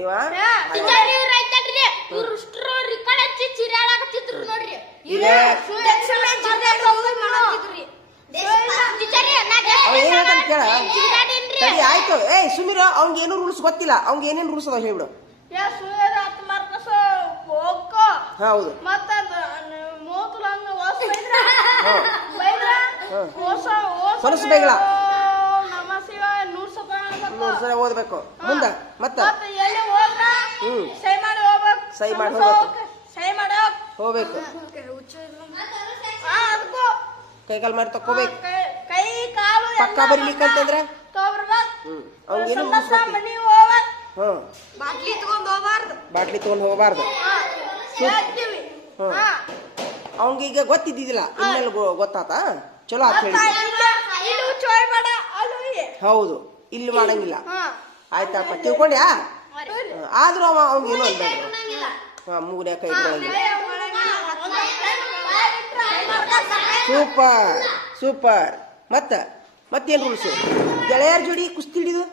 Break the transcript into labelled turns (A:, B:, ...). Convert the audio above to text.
A: ಇವ? ಆಯ್ತು. ಏ ಸುಮೀರ ಅವ್ನಿಗೆ ಏನು ರೂಲ್ಸ್ ಗೊತ್ತಿಲ್ಲ? ಅವ್ನಿಗೆ ಏನೇನು ರೂಲ್ಸ್ ಅದಾವ ಹೇಳ್ಬಿಡು.
B: ಏ ಸೂರ್ಯ ಹತ್ತು ಹೋಗ್ಕೋ.
A: ಹಾ ಹೌದು. ಹೊಲಸು ಬೈಗಳ. ಸಲ ಓದ್ಬೇಕು. ಮುಂದ ಮತ್ತ?
B: ಮತ್ತ ಎಲ್ಲಿ ಹೋದ್ರ?
A: ಹ್ಮ್.
B: ಸೈ ಮಾಡಿ ಹೋಗ್ಬೇಕು.
A: ಸೈ ಮಾಡಿ ಹೋಗ್ಬೇಕು.
B: ಕೈಕಾಲ್ ಸೈ ಮಾಡಿ ಹೋಗ್.
A: ಹೋಗ್ಬೇಕು. ಕೈಕಾಲು ಮಾಡಿ ತಕ್ಕೋಬೇಕು.
B: ಕೈ- ಕಾಲು
A: ಪಕ್ಕ ಬರ್ಲಿಕ್ಕೆ
B: ಅಂತಂದ್ರೆ
A: ಹ್ಮ್.
B: ಬಾಟ್ಲಿ ತಗೊಂಡ್ ಹೋಗ್ಬಾರ್ದು.
A: ಬಾಟ್ಲಿ ತಗೊಂಡ್ ಹೋಗಬಾರ್ದು. ಹ್ಮ್.
B: ಹಾ.
A: ಅವ್ನಿಗೆ ಈಗ ಗೊತ್ತಿದ್ದಿದ್ದಿಲ್ಲ. ಇನ್ಮೇಲೆ ಗೊ- ಗೊತ್ತಾತ? ಚಲೋ ಆತ್ ಹೇಳಿ. ಹೌದು ಇಲ್ಲಿ ಮಾಡಂಗಿಲ್ಲ. ಆಯ್ತಪ್ಪ ತಿಳ್ಕೊಂಡ್ಯಾ. ಆದ್ರೂ ಅವ ಅವ್ನಿಗೆ ಏನೂ ಹಾ ಮೂಗನೆ ಕೈ ಇಟ್ಕೊಳಂಗಿಲ್ಲ. Super super. ಮತ್ತ ಮತ್ತೇನ್ ರೂಲ್ಸು? ಗೆಳೆಯರ ಜೋಡಿ ಕುಸ್ತಿ ಹಿಡಿದು?